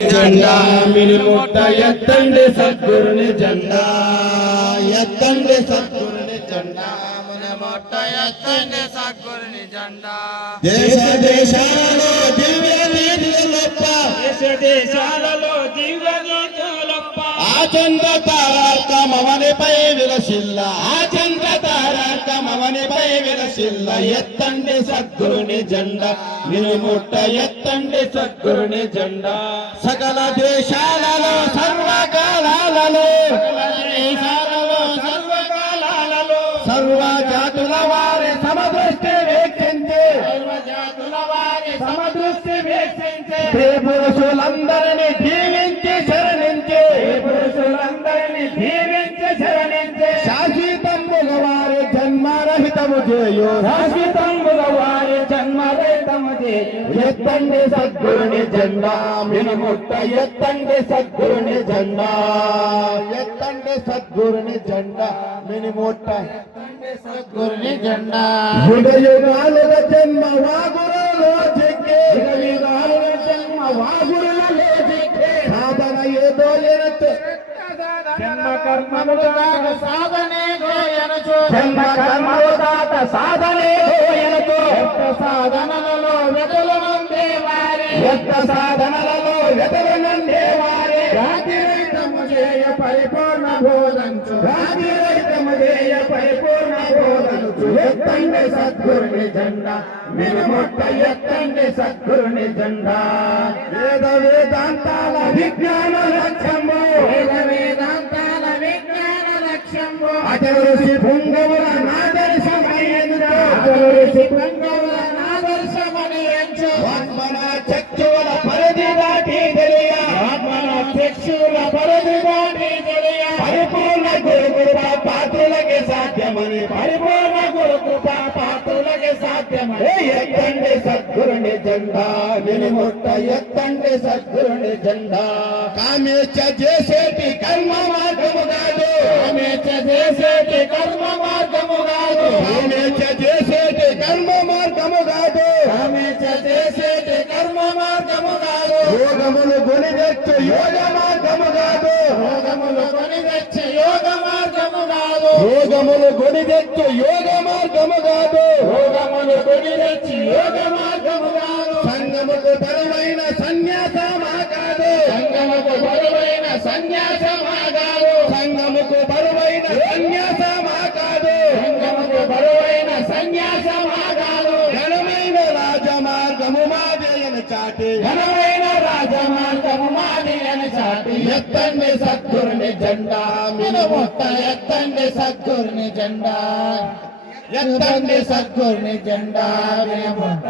జెండా మినుముట్ట ఎత్తండి సద్గురుని జెండా ఎత్తండి సద్గురుని జెండా మినుముట్ట ఎత్తండి సద్గురుని జెండా దేశ దేశాలలో దివ్య నీతులొప్ప దేశాలలో దివ్య నీతులొప్ప ఆ చంద్ర తారక మమనిపై విలసిల్ల ఆ చంద్ర తారక మమనిపై విలసిల్ల ఎత్తండి సద్గురుని జెండా మినుముట్ట ఎత్తండి సద్గురుని జెండా సకల దేశాలలో సర్వకాలాలలో సర్వ జాతుల వారి సమదృష్టి వీక్షించే పురుషులందరినీ దీవించి శరణించే శాశ్వతంబుల వారి జన్మరహితము చేయు శాశ్వతంబుల వారి జన్మరహితము చేయు ఎత్తండి సద్గురుని జెండా మినుముట్ట ఎత్తండి సద్గురుని జెండా ఎత్తండి సద్గురుని జెండా మినుముట్ట సద్గురుని జెండా యుగ యుగాలుల జన్మ వాగురులో చెక్కే సాధన ఏదో ఎనచ్చు జన్మ కర్మములు దాట సాధనే గోయనచు జన్మ కర్మలు దాట సాధనే గోయనచు సాధనలలో వెదలు నుండే వారి సాధనలలో వెదలు నుండే వారి జాతిరహితము చేయ పరిపూర్ణ బోధంచు రాజీరహితము చేయ పరిపూర్ణ బోధనచు ఎత్తండి సద్గురుని జెండా మినుముట్ట ఎత్తండి సద్గురుని జెండా వేద వేదాంతాల విజ్ఞాన లక్ష్యము వేదాంతాల విజ్ఞాన లక్ష్యము అతడు ఋషి పుంగవుల నాదర్శమయ్యను ఋషి పుంగవుల నాదర్శమని ఎంచు ఆత్మన చక్షువుల పరిధి దాటి తెలియ ఆత్మన చక్షుల పరిధి దాటి తెలియ పరిపూర్ణ గురుకృప పాత్రులకి సాధ్యమని పరిపూర్ణ గురుకృప పాత్రులకి సాధ్యమని ఎత్తండి సద్గురుని జెండా మినుముట్ట ఎత్తండి సద్గురుని జెండా కామేచ్ఛ చేసేటి కర్మ మార్గము కాదు కామేచ్ఛ చేసేటి కర్మ మార్గము కాదు కామేచ్ఛ చేసేటి కర్మ మార్గము కాదు కామేచ్ఛ చేసేటి కర్మ మార్గము కాదు యోగములు కొని తెచ్చు యోగ మార్గము కాదు యోగములు కొని తెచ్చే యోగ మార్గము కాదు యోగములు కొని తెచ్చు యోగ మార్గము కాదు యోగములు కొని తెచ్చి యోగ మార్గము కాదు సంగముకు బరువైన సన్యాసమా కాదు సంగముకు బరువైన సన్యాసమా కాదు సంగముకు బరువైన సన్యాసమా కాదు సంగముకు బరువైన సన్యాసమా కాదు ఘనమైన రాజమార్గము మాదేయని చాటి ఘనమైన రాజమార్గము మాది అని చాటి ఎత్తండి సద్గురుని జెండా మినుముట్ట ఎత్తండి సద్గురుని జెండా ఎత్తండి సద్గురుని జెండా మినుముట్ట